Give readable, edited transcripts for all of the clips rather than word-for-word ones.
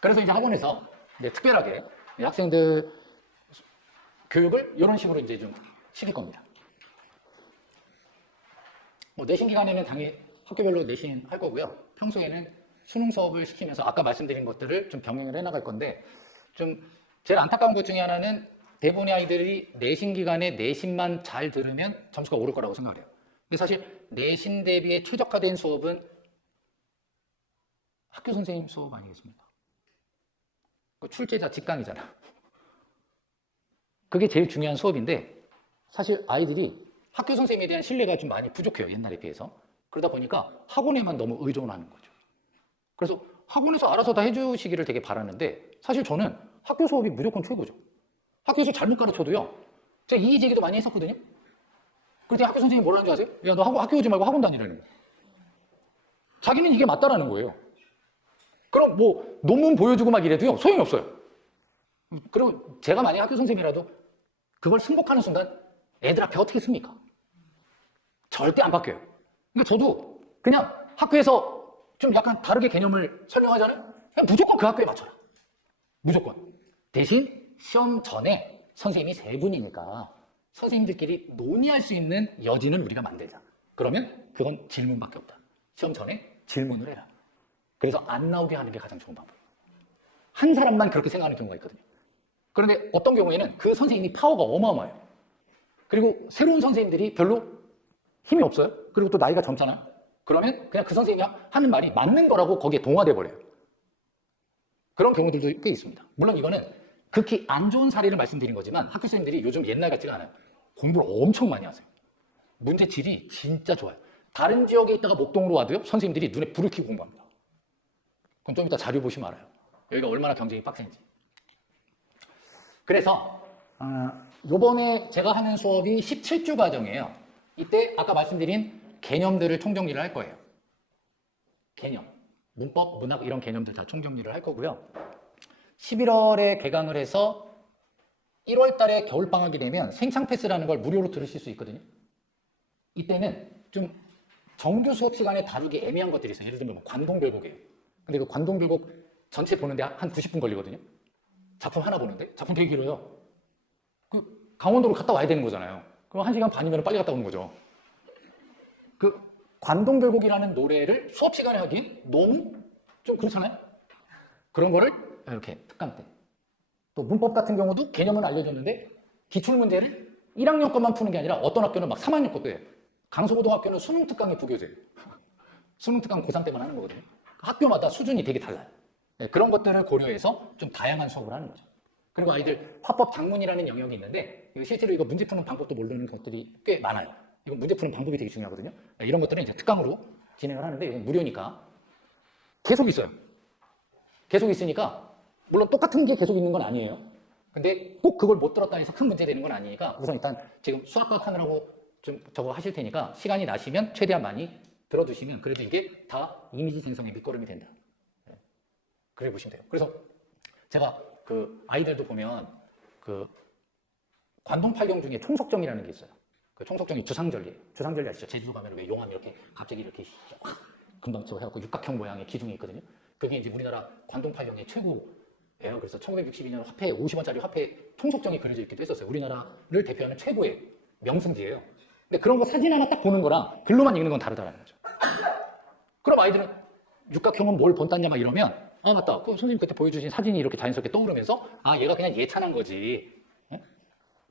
그래서 이제 학원에서 이제 특별하게 학생들 교육을 이런 식으로 이제 좀 시킬 겁니다. 내신 기간에는 당연히 학교별로 내신 할 거고요. 평소에는 수능 수업을 시키면서 아까 말씀드린 것들을 좀 병행을 해나갈 건데, 좀 제일 안타까운 것 중에 하나는 대부분의 아이들이 내신 기간에 내신만 잘 들으면 점수가 오를 거라고 생각을 해요. 근데 사실 내신 대비에 최적화된 수업은 학교 선생님 수업 아니겠습니까? 출제자 직강이잖아. 그게 제일 중요한 수업인데, 사실 아이들이 학교 선생님에 대한 신뢰가 좀 많이 부족해요, 옛날에 비해서. 그러다 보니까 학원에만 너무 의존하는 거죠. 그래서 학원에서 알아서 다 해주시기를 되게 바라는데, 사실 저는 학교 수업이 무조건 최고죠. 학교에서 잘못 가르쳐도요, 제가 이의 제기도 많이 했었거든요. 그때 학교 선생님이 뭐라는 줄 아세요? 야, 너 학교 오지 말고 학원 다니라는 거예요. 자기는 이게 맞다라는 거예요. 그럼 뭐 논문 보여주고 막 이래도요, 소용이 없어요. 그럼 제가 만약 학교 선생님이라도 그걸 승복하는 순간 애들 앞에 어떻게 씁니까? 절대 안 바뀌어요. 그러니까 저도 그냥 학교에서 좀 약간 다르게 개념을 설명하잖아요? 그냥 무조건 그 학교에 맞춰라. 무조건. 대신 시험 전에 선생님이 세 분이니까 선생님들끼리 논의할 수 있는 여지는 우리가 만들자. 그러면 그건 질문밖에 없다. 시험 전에 질문을 해라. 그래서 안 나오게 하는 게 가장 좋은 방법이에요. 한 사람만 그렇게 생각하는 경우가 있거든요. 그런데 어떤 경우에는 그 선생님이 파워가 어마어마해요. 그리고 새로운 선생님들이 별로 힘이 없어요. 그리고 또 나이가 젊잖아. 그러면 그냥 그 선생님이 하는 말이 맞는 거라고 거기에 동화돼 버려요. 그런 경우들도 꽤 있습니다. 물론 이거는 극히 안 좋은 사례를 말씀드린 거지만 학교 선생님들이 요즘 옛날 같지가 않아요. 공부를 엄청 많이 하세요. 문제 질이 진짜 좋아요. 다른 지역에 있다가 목동으로 와도요, 선생님들이 눈에 불을 켜고 공부합니다. 그럼 좀 이따 자료 보시면 알아요. 여기가 얼마나 경쟁이 빡센지. 그래서 요번에 제가 하는 수업이 17주 과정이에요. 이때 아까 말씀드린 개념들을 총정리를 할 거예요. 개념, 문법, 문학 이런 개념들 다 총정리를 할 거고요. 11월에 개강을 해서 1월 달에 겨울방학이 되면 생창 패스라는 걸 무료로 들으실 수 있거든요. 이때는 좀 정규 수업 시간에 다루기 애매한 것들이 있어요. 예를 들면 뭐 관동별곡이에요. 근데 그 관동별곡 전체 보는데 한 90분 걸리거든요. 작품 하나 보는데? 작품 되게 길어요. 그 강원도로 갔다 와야 되는 거잖아요. 그럼 1시간 반이면 빨리 갔다 오는 거죠. 그 관동별곡이라는 노래를 수업 시간에 하기엔 너무 좀 그렇잖아요. 그런 거를 이렇게 특강 때. 또 문법 같은 경우도 개념은 알려줬는데 기출문제를 1학년 것만 푸는 게 아니라 어떤 학교는 막 3학년 것도 해요. 강서고등학교는 수능 특강이 부교재예요. 수능 특강 고3 때만 하는 거거든요. 학교마다 수준이 되게 달라요. 네, 그런 것들을 고려해서 좀 다양한 수업을 하는 거죠. 그리고 아이들 화법 작문이라는 영역이 있는데 실제로 이거 문제 푸는 방법도 모르는 것들이 꽤 많아요. 이거 문제 푸는 방법이 되게 중요하거든요. 이런 것들은 이제 특강으로 진행을 하는데 이건 무료니까 계속 있어요. 계속 있으니까 물론 똑같은 게 계속 있는 건 아니에요. 근데 꼭 그걸 못 들었다 해서 큰 문제 되는 건 아니니까 우선 일단 지금 수학과학 하느라고 좀 저거 하실 테니까 시간이 나시면 최대한 많이 들어두시면 그래도 이게 다 이미지 생성의 밑거름이 된다. 그래 보시면 돼요. 그래서 제가 그 아이들도 보면 그 관동팔경 중에 총석정이라는 게 있어요. 그 총석정이 주상절리예요. 주상절리 아시죠? 제주도 가면 왜 용암 이렇게 갑자기 이렇게 확 금방 쳐 해갖고 육각형 모양의 기둥이 있거든요. 그게 이제 우리나라 관동팔경의 최고예요. 그래서 1962년 화폐 50원짜리 화폐 총석정이 그려져 있기도 했었어요. 우리나라를 대표하는 최고의 명승지예요. 근데 그런 거 사진 하나 딱 보는 거랑 글로만 읽는 건 다르다는 거죠. 그럼 아이들은 육각형은 뭘 본땄냐 막 이러면 아 맞다. 그 선생님 그때 보여주신 사진이 이렇게 자연스럽게 떠오르면서 아 얘가 그냥 예찬한 거지.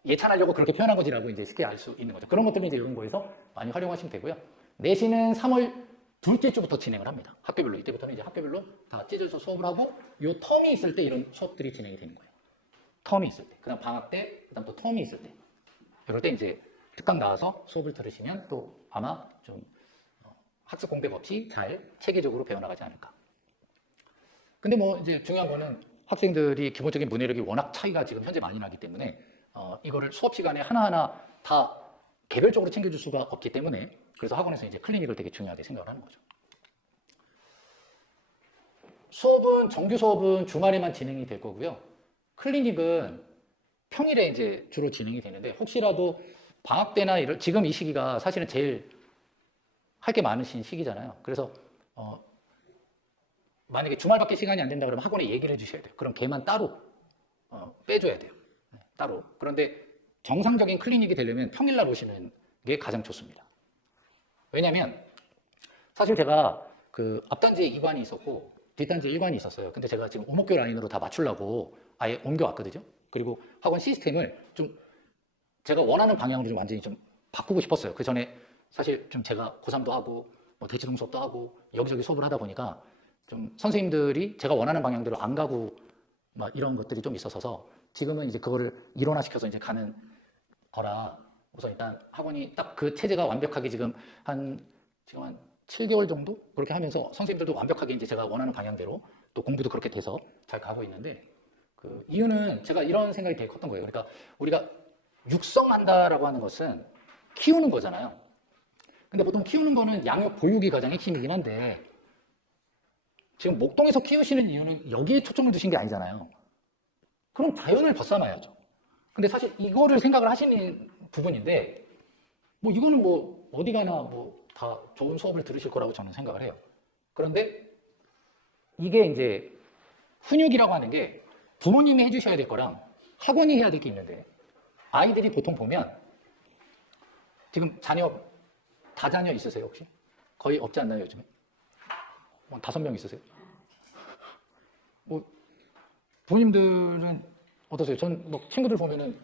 예찬하려고 그렇게 표현한 거지라고 이제 쉽게 알 수 있는 거죠. 그런 것들은 이제 이런 거에서 많이 활용하시면 되고요. 내신은 3월 둘째 주부터 진행을 합니다. 학교별로. 이때부터는 이제 학교별로 다 찢어서 수업을 하고 요 텀이 있을 때 이런 수업들이 진행이 되는 거예요. 텀이 있을 때. 그다음 방학 때, 그다음 또 텀이 있을 때. 이럴 때 이제 특강 나와서 수업을 들으시면 또 아마 좀 학습 공백 없이 잘 체계적으로 배워나가지 않을까. 근데 뭐 이제 중요한 거는 학생들이 기본적인 문해력이 워낙 차이가 지금 현재 많이 나기 때문에 이거를 수업 시간에 하나하나 다 개별적으로 챙겨줄 수가 없기 때문에 그래서 학원에서 이제 클리닉을 되게 중요하게 생각을 하는 거죠. 수업은 정규 수업은 주말에만 진행이 될 거고요. 클리닉은 평일에 이제 주로 진행이 되는데 혹시라도 방학 때나 지금 이 시기가 사실은 제일 할 게 많으신 시기잖아요. 그래서 만약에 주말밖에 시간이 안 된다 그러면 학원에 얘기를 해주셔야 돼요. 그럼 걔만 따로 빼줘야 돼요. 따로. 그런데 정상적인 클리닉이 되려면 평일날 오시는 게 가장 좋습니다. 왜냐면 사실 제가 그 앞단지에 2관이 있었고 뒷단지에 1관이 있었어요. 근데 제가 지금 오목교 라인으로 다 맞추려고 아예 옮겨왔거든요. 그리고 학원 시스템을 좀 제가 원하는 방향으로 좀 완전히 좀 바꾸고 싶었어요. 그 전에 사실 좀 제가 고3도 하고 뭐 대치동 수업도 하고 여기저기 수업을 하다 보니까 좀 선생님들이 제가 원하는 방향대로 안 가고 막 이런 것들이 좀 있어서 지금은 이제 그거를 일원화시켜서 이제 가는 거라 우선 일단 학원이 딱 그 체제가 완벽하게 지금 한 7개월 정도 그렇게 하면서 선생님들도 완벽하게 이제 제가 원하는 방향대로 또 공부도 그렇게 돼서 잘 가고 있는데 그 이유는 제가 이런 생각이 되게 컸던 거예요. 그러니까 우리가 육성한다라고 하는 것은 키우는 거잖아요. 근데 보통 키우는 거는 양육 보육이 가장 핵심이긴 한데 지금 목동에서 키우시는 이유는 여기에 초점을 두신 게 아니잖아요. 그럼 자연을 벗어나야죠. 근데 사실 이거를 생각을 하시는 부분인데 뭐 이거는 뭐 어디 가나 뭐 다 좋은 수업을 들으실 거라고 저는 생각을 해요. 그런데 이게 이제 훈육이라고 하는 게 부모님이 해주셔야 될 거랑 학원이 해야 될 게 있는데 아이들이 보통 보면 지금 자녀 다자녀 있으세요 혹시? 거의 없지 않나요 요즘에? 뭐 5명 있으세요? 뭐 부모님들은 어떠세요? 전 뭐 친구들 보면은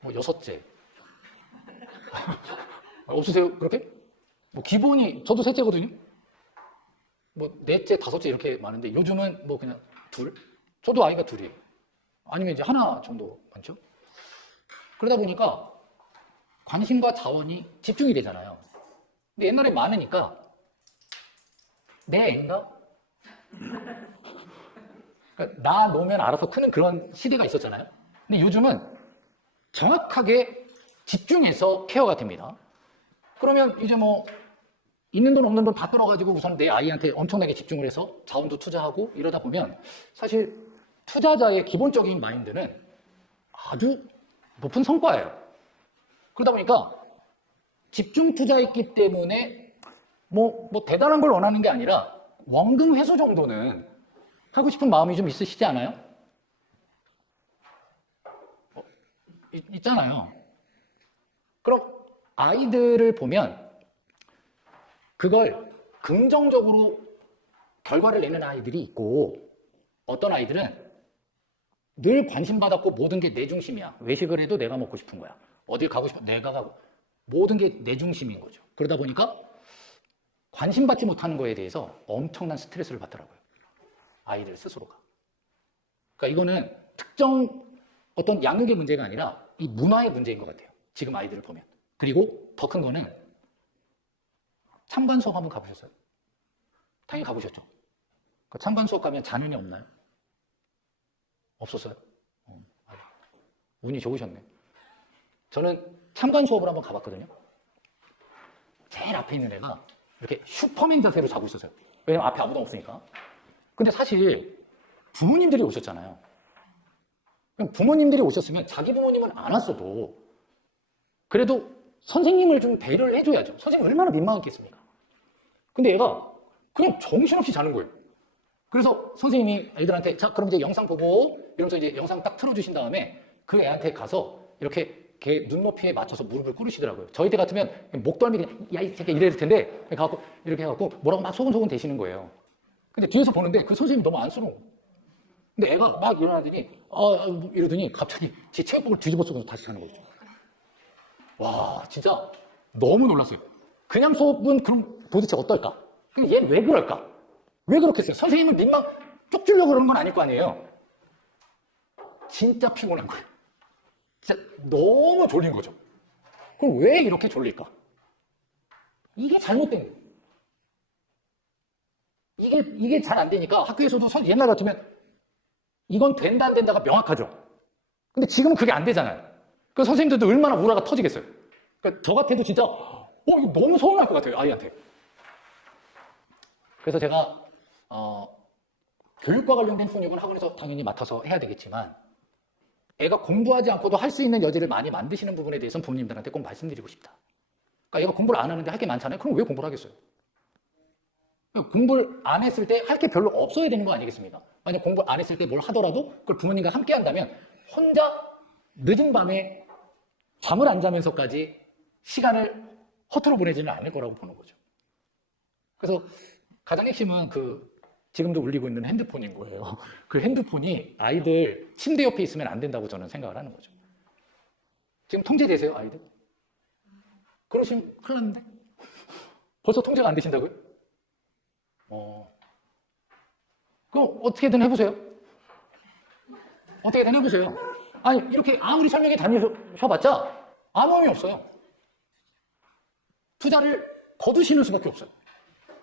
뭐 6째 없으세요 그렇게? 뭐 기본이 저도 셋째거든요. 뭐 4째, 5째 이렇게 많은데 요즘은 뭐 그냥 둘? 저도 아이가 둘이에요. 아니면 이제 하나 정도 많죠? 그러다 보니까 관심과 자원이 집중이 되잖아요. 근데 옛날에 많으니까 내 애인가? 그러니까 나 놓으면 알아서 크는 그런 시대가 있었잖아요. 근데 요즘은 정확하게 집중해서 케어가 됩니다. 그러면 이제 뭐 있는 돈 없는 돈 다 끌어가지고 우선 내 아이한테 엄청나게 집중을 해서 자원도 투자하고 이러다 보면 사실 투자자의 기본적인 마인드는 아주 높은 성과예요. 그러다 보니까 집중 투자했기 때문에 뭐 대단한 걸 원하는 게 아니라 원금 회수 정도는 하고 싶은 마음이 좀 있으시지 않아요? 있잖아요. 그럼 아이들을 보면 그걸 긍정적으로 결과를 내는 아이들이 있고 어떤 아이들은 늘 관심받았고 모든 게 내 중심이야. 외식을 해도 내가 먹고 싶은 거야. 어딜 가고 싶어 내가 가고 모든 게 내 중심인 거죠. 그러다 보니까 관심받지 못하는 거에 대해서 엄청난 스트레스를 받더라고요. 아이들 스스로가. 그러니까 이거는 특정 어떤 양육의 문제가 아니라 이 문화의 문제인 것 같아요. 지금 아이들을 보면. 그리고 더 큰 거는 참관 수업 한번 가보셨어요? 당연히 가보셨죠? 그 참관 수업 가면 자녀이 없나요? 없었어요? 운이 좋으셨네. 저는 참관 수업을 한번 가봤거든요. 제일 앞에 있는 애가 이렇게 슈퍼맨 자세로 자고 있었어요. 왜냐면 앞에 아무도 없으니까. 근데 사실 부모님들이 오셨잖아요. 그럼 부모님들이 오셨으면 자기 부모님은 안 왔어도 그래도 선생님을 좀 배려를 해줘야죠. 선생님 얼마나 민망했겠습니까? 근데 얘가 그냥 정신없이 자는 거예요. 그래서 선생님이 애들한테 자 그럼 이제 영상 보고 이러면서 이제 영상 딱 틀어주신 다음에 그 애한테 가서 이렇게 걔 눈높이에 맞춰서 무릎을 꿇으시더라고요. 저희 때 같으면 목덜미 그냥 야 이 새끼 이래야 될 텐데 이렇게 해갖고 뭐라고 막 소곤소곤 대시는 거예요. 근데 뒤에서 보는데 그 선생님이 너무 안쓰러워. 근데 애가 막 일어나더니 이러더니 갑자기 제 체육복을 뒤집어 쓰고 다시 자는 거죠. 와 진짜 너무 놀랐어요. 그냥 수업은 그럼 도대체 어떨까? 근데 얘는 왜 그럴까? 왜 그렇게 했어요? 선생님을 민망 쪽주려고 그러는 건 아닐 거 아니에요. 진짜 피곤한 거예요. 진짜 너무 졸린 거죠. 그럼 왜 이렇게 졸릴까? 이게 잘못된 거예요. 이게 잘 안 되니까 학교에서도 옛날 같으면 이건 된다 안 된다가 명확하죠. 근데 지금은 그게 안 되잖아요. 그래서 선생님들도 얼마나 우라가 터지겠어요. 그러니까 저 같아도 진짜 이거 너무 서운할 것 같아요. 아이한테. 그래서 제가 교육과 관련된 훈육은 학원에서 당연히 맡아서 해야 되겠지만 애가 공부하지 않고도 할 수 있는 여지를 많이 만드시는 부분에 대해서는 부모님들한테 꼭 말씀드리고 싶다. 그러니까 얘가 공부를 안 하는데 할 게 많잖아요. 그럼 왜 공부를 하겠어요? 공부를 안 했을 때 할 게 별로 없어야 되는 거 아니겠습니까? 만약 공부를 안 했을 때 뭘 하더라도 그걸 부모님과 함께 한다면 혼자 늦은 밤에 잠을 안 자면서까지 시간을 허투루 보내지는 않을 거라고 보는 거죠. 그래서 가장 핵심은 지금도 울리고 있는 핸드폰인 거예요. 그 핸드폰이 아이들 침대 옆에 있으면 안 된다고 저는 생각을 하는 거죠. 지금 통제되세요, 아이들? 그러시면 큰일 났는데? 벌써 통제가 안 되신다고요? 그럼 어떻게든 해보세요. 어떻게든 해보세요. 아니, 이렇게 아무리 설명회 다니셔봤자 아무 의미 없어요. 투자를 거두시는 수밖에 없어요.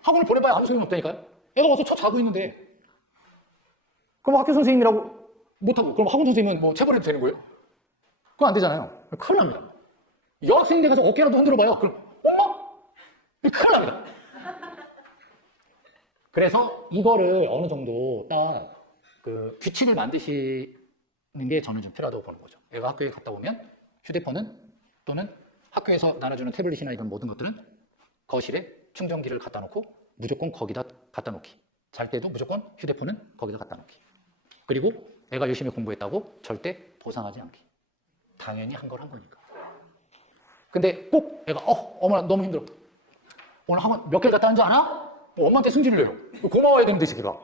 학원을 보내봐야 아무 소용이 없다니까요. 애가 와서 자고 있는데 그럼 학교 선생님이라고 못하고 그럼 학원 선생님은 뭐 체벌해도 되는 거예요? 그건 안 되잖아요. 큰일 납니다. 여학생인데 가서 어깨라도 흔들어봐요. 그럼 엄마? 큰일 납니다. 그래서 이거를 어느 정도 딱 규칙을 만드시는 게 저는 좀 필요하다고 보는 거죠. 애가 학교에 갔다 오면 휴대폰은 또는 학교에서 나눠주는 태블릿이나 이런 모든 것들은 거실에 충전기를 갖다 놓고 무조건 거기다 갖다 놓기. 잘 때도 무조건 휴대폰은 거기다 갖다 놓기. 그리고 애가 열심히 공부했다고 절대 보상하지 않기. 당연히 한 걸 한 거니까. 근데 꼭 애가 어머나 너무 힘들어. 오늘 학원 몇 개를 갔다 온 줄 알아? 엄마한테 승질을 내요. 고마워야 되는데 지기가.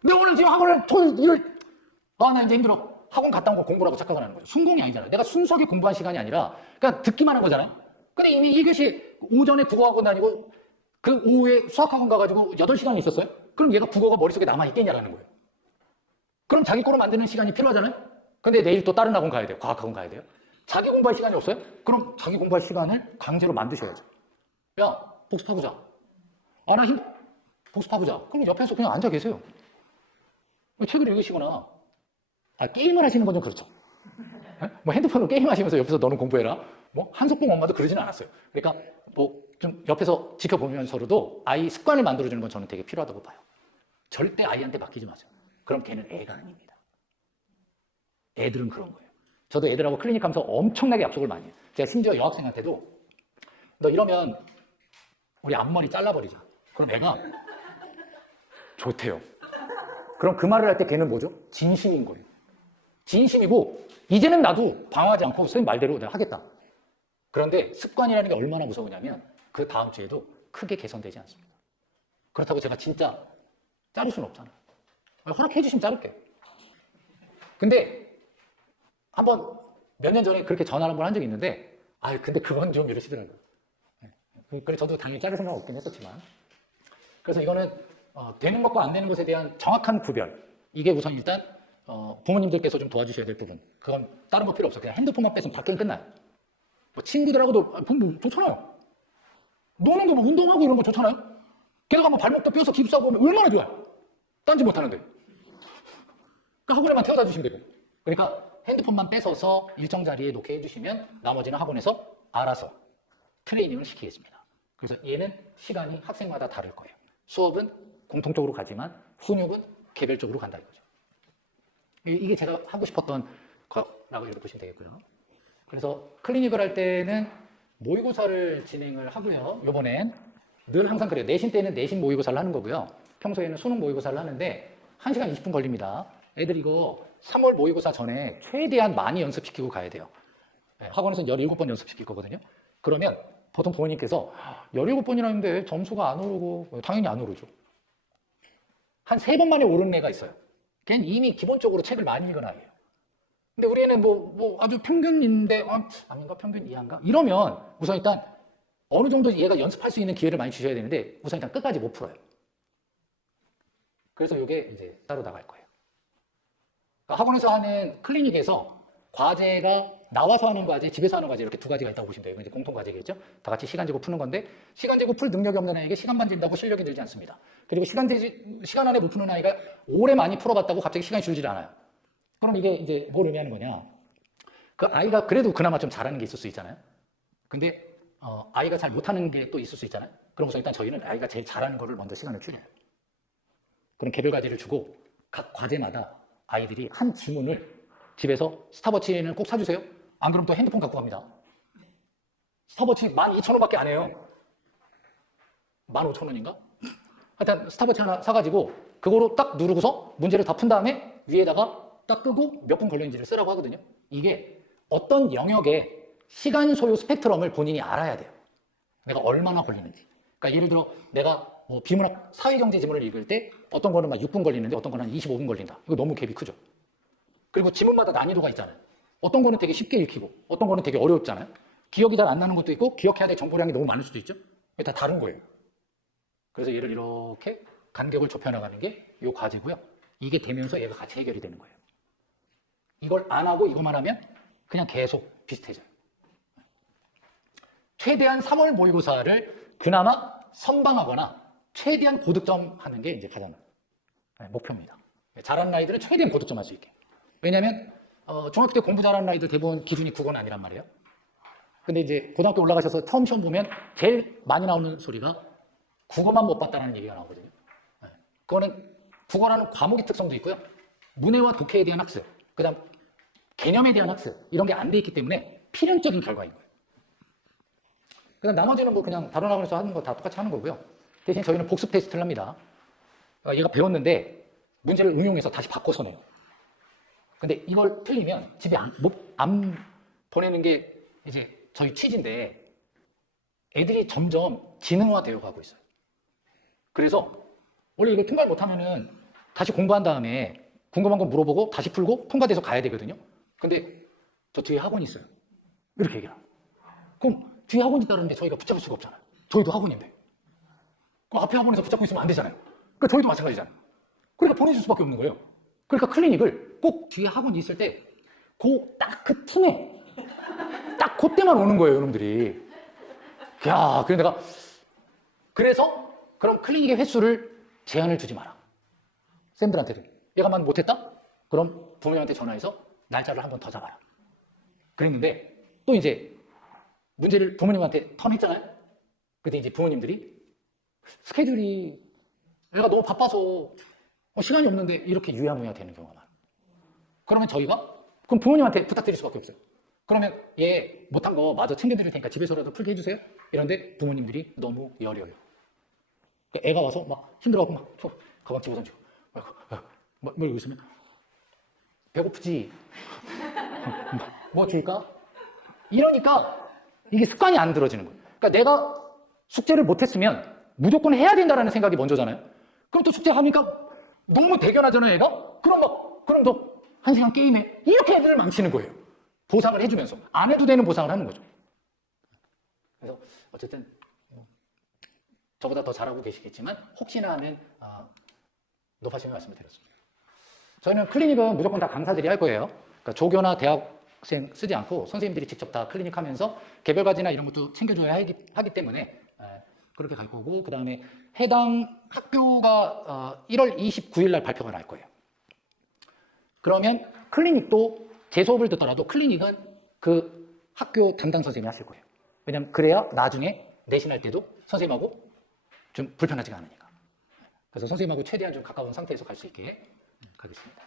근데 오늘 지금 학원을 토요일 일요일 나 이제 힘들어. 학원 갔다 온 거 공부라고 착각을 하는 거죠. 순공이 아니잖아요. 내가 순수하게 공부한 시간이 아니라 그냥 듣기만 한 거잖아요. 근데 이미 1교시 오전에 국어학원 다니고 그 오후에 수학학원 가가지고 8시간이 있었어요? 그럼 얘가 국어가 머릿속에 남아있겠냐라는 거예요. 그럼 자기 거로 만드는 시간이 필요하잖아요? 근데 내일 또 다른 학원 가야 돼요. 과학학원 가야 돼요. 자기 공부할 시간이 없어요? 그럼 자기 공부할 시간을 강제로 만드셔야죠. 야, 복습하고자. 아, 나 복습하고자. 그럼 옆에서 그냥 앉아 계세요. 책을 읽으시거나. 게임을 하시는 건 좀 그렇죠. 뭐 핸드폰으로 게임하시면서 옆에서 너는 공부해라. 뭐 한석봉 엄마도 그러지는 않았어요. 그러니까 뭐 좀 옆에서 지켜보면서도 아이 습관을 만들어주는 건 저는 되게 필요하다고 봐요. 절대 아이한테 맡기지 마세요. 그럼 걔는 애가 아닙니다. 애들은 그런 거예요. 저도 애들하고 클리닉 하면서 엄청나게 약속을 많이 해요. 제가 심지어 여학생한테도 너 이러면 우리 앞머리 잘라버리자. 그럼 애가 좋대요. 그럼 그 말을 할 때 걔는 뭐죠? 진심인 거예요. 진심이고 이제는 나도 방어하지 않고 선생님 말대로 내가 하겠다. 그런데 습관이라는 게 얼마나 무서우냐면 그 다음 주에도 크게 개선되지 않습니다. 그렇다고 제가 진짜 자를 수는 없잖아요. 허락해 주시면 자를게요. 근데 한번 몇 년 전에 그렇게 전화를 한번 한 적이 있는데 근데 그건 좀 이러시더라고요. 그래서 저도 당연히 자를 생각 없긴 했었지만 그래서 이거는 되는 것과 안 되는 것에 대한 정확한 구별 이게 우선 일단 부모님들께서 좀 도와주셔야 될 부분 그건 다른 거 필요 없어요. 그냥 핸드폰만 뺏으면 밖에는 끝나요. 뭐 친구들하고도 뭐 좋잖아요. 노는 거 뭐 운동하고 이런 거 좋잖아요. 게다가 뭐 발목도 뼈서 깁스하고 오면 얼마나 좋아요. 딴지 못하는데. 그러니까 학원에만 태워다 주시면 되고. 그러니까 핸드폰만 뺏어서 일정 자리에 놓게 해주시면 나머지는 학원에서 알아서 트레이닝을 시키겠습니다. 그래서 얘는 시간이 학생마다 다를 거예요. 수업은 공통적으로 가지만 훈육은 개별적으로 간다는 거죠. 이게 제가 하고 싶었던 거라고 이렇게 보시면 되겠고요. 그래서 클리닉을 할 때는 모의고사를 진행을 하고요. 요번엔 늘 항상 그래요. 내신 때는 내신 모의고사를 하는 거고요. 평소에는 수능 모의고사를 하는데 1시간 20분 걸립니다. 애들 이거 3월 모의고사 전에 최대한 많이 연습시키고 가야 돼요. 학원에서는 17번 연습시킬 거거든요. 그러면 보통 부모님께서 17번이라는데 점수가 안 오르고 당연히 안 오르죠. 한 3번 만에 오르는 애가 있어요. 걔는 이미 기본적으로 책을 많이 읽은 아이예요. 근데 우리 애는 뭐 아주 평균인데 아닌가 평균 이하인가 이러면 우선 일단 어느 정도 얘가 연습할 수 있는 기회를 많이 주셔야 되는데 우선 일단 끝까지 못 풀어요. 그래서 이게 이제 따로 나갈 거예요. 그러니까 학원에서 하는 클리닉에서 과제가 나와서 하는 과제, 집에서 하는 과제 이렇게 두 가지가 있다고 보시면 돼요. 이건 이제 공통 과제겠죠. 다 같이 시간 재고 푸는 건데 시간 재고 풀 능력이 없는 아이에게 시간만 준다고 실력이 늘지 않습니다. 그리고 시간 안에 못 푸는 아이가 오래 많이 풀어봤다고 갑자기 시간이 줄질 않아요. 그럼 이게 이제 뭘 의미하는 거냐? 그 아이가 그래도 그나마 좀 잘하는 게 있을 수 있잖아요. 근데 아이가 잘 못하는 게 또 있을 수 있잖아요. 그러면서 일단 저희는 아이가 제일 잘하는 거를 먼저 시간을 줄여요. 그런 개별 과제를 주고 각 과제마다 아이들이 한 지문을 집에서 스탑워치는 꼭 사주세요. 안 그러면 또 핸드폰 갖고 갑니다. 스탑워치 12,000원밖에 안 해요. 15,000원인가? 하여튼 스탑워치 하나 사가지고 그거로 딱 누르고서 문제를 다 푼 다음에 위에다가 딱 끄고 몇 분 걸렸는지를 쓰라고 하거든요. 이게 어떤 영역의 시간 소요 스펙트럼을 본인이 알아야 돼요. 내가 얼마나 걸리는지. 그러니까 예를 들어 내가 뭐 비문학 사회경제 지문을 읽을 때 어떤 거는 막 6분 걸리는데 어떤 거는 한 25분 걸린다. 이거 너무 갭이 크죠. 그리고 지문마다 난이도가 있잖아요. 어떤 거는 되게 쉽게 읽히고 어떤 거는 되게 어렵잖아요. 기억이 잘 안 나는 것도 있고 기억해야 될 정보량이 너무 많을 수도 있죠. 이게 다 다른 거예요. 그래서 얘를 이렇게 간격을 좁혀나가는 게 이 과제고요. 이게 되면서 얘가 같이 해결이 되는 거예요. 이걸 안 하고 이것만 하면 그냥 계속 비슷해져요. 최대한 3월 모의고사를 그나마 선방하거나 최대한 고득점 하는 게 이제 가장 목표입니다. 잘하는 아이들은 최대한 고득점 할 수 있게. 왜냐하면 중학교 때 공부 잘하는 아이들 대부분 기준이 국어는 아니란 말이에요. 근데 이제 고등학교 올라가셔서 처음 시험 보면 제일 많이 나오는 소리가 국어만 못 봤다는 얘기가 나오거든요. 그거는 국어라는 과목의 특성도 있고요. 문해와 독해에 대한 학습, 그 다음 개념에 대한 학습 이런 게 안 돼 있기 때문에 필연적인 결과인 거예요. 그다음 나머지는 뭐 그냥 다른 학원에서 하는 거 다 똑같이 하는 거고요. 대신 저희는 복습 테스트를 합니다. 얘가 배웠는데 문제를 응용해서 다시 바꿔서 내요. 근데 이걸 틀리면 집에 안 보내는 게 이제 저희 취지인데 애들이 점점 지능화되어 가고 있어요. 그래서 원래 이걸 통과를 못하면은 다시 공부한 다음에 궁금한 거 물어보고 다시 풀고 통과돼서 가야 되거든요. 근데 저 뒤에 학원이 있어요. 이렇게 얘기를 합니다. 그럼 뒤에 학원이 있다는데 저희가 붙잡을 수가 없잖아요. 저희도 학원인데. 그럼 앞에 학원에서 붙잡고 있으면 안 되잖아요. 그러니까 저희도 마찬가지잖아요. 그러니까 보내줄 수밖에 없는 거예요. 그러니까 클리닉을 꼭 뒤에 학원이 있을 때 딱 그 틈에 딱 그때만 오는 거예요, 여러분들이. 야, 그래서 그럼 클리닉의 횟수를 제한을 두지 마라. 쌤들한테도. 얘가만 못했다? 그럼 부모님한테 전화해서 날짜를 한 번 더 잡아라. 그랬는데 또 이제 문제를 부모님한테 턴했잖아요. 그때 이제 부모님들이 스케줄이 애가 너무 바빠서 시간이 없는데 이렇게 유야무야 되는 경우가 많아요. 그러면 저희가 그럼 부모님한테 부탁드릴 수밖에 없어요. 그러면 얘 못한 거 마저 챙겨드릴 테니까 집에서라도 풀게 해주세요. 이런데 부모님들이 너무 여려요. 그러니까 애가 와서 막 힘들어하고 막 가방 집어던지고 뭐 이러고 있으면 배고프지? 뭐 줄까? 이러니까 이게 습관이 안 들어지는 거예요. 그러니까 내가 숙제를 못했으면 무조건 해야 된다는 생각이 먼저잖아요. 그럼 또 숙제하니까 너무 대견하잖아요, 애가? 그럼 너 1시간 게임해. 이렇게 애들을 망치는 거예요. 보상을 해주면서. 안 해도 되는 보상을 하는 거죠. 그래서 어쨌든 저보다 더 잘하고 계시겠지만 혹시나 하는 높아심을 말씀을 드렸습니다. 저희는 클리닉은 무조건 다 강사들이 할 거예요. 그러니까 조교나 대학생 쓰지 않고 선생님들이 직접 다 클리닉 하면서 개별 과제나 이런 것도 챙겨줘야 하기 때문에 그렇게 갈 거고, 그 다음에 해당 학교가 1월 29일 날 발표가 날 거예요. 그러면 클리닉도 제 수업을 듣더라도 클리닉은 그 학교 담당 선생님이 하실 거예요. 왜냐면 그래야 나중에 내신할 때도 선생님하고 좀 불편하지가 않으니까. 그래서 선생님하고 최대한 좀 가까운 상태에서 갈 수 있게 가겠습니다.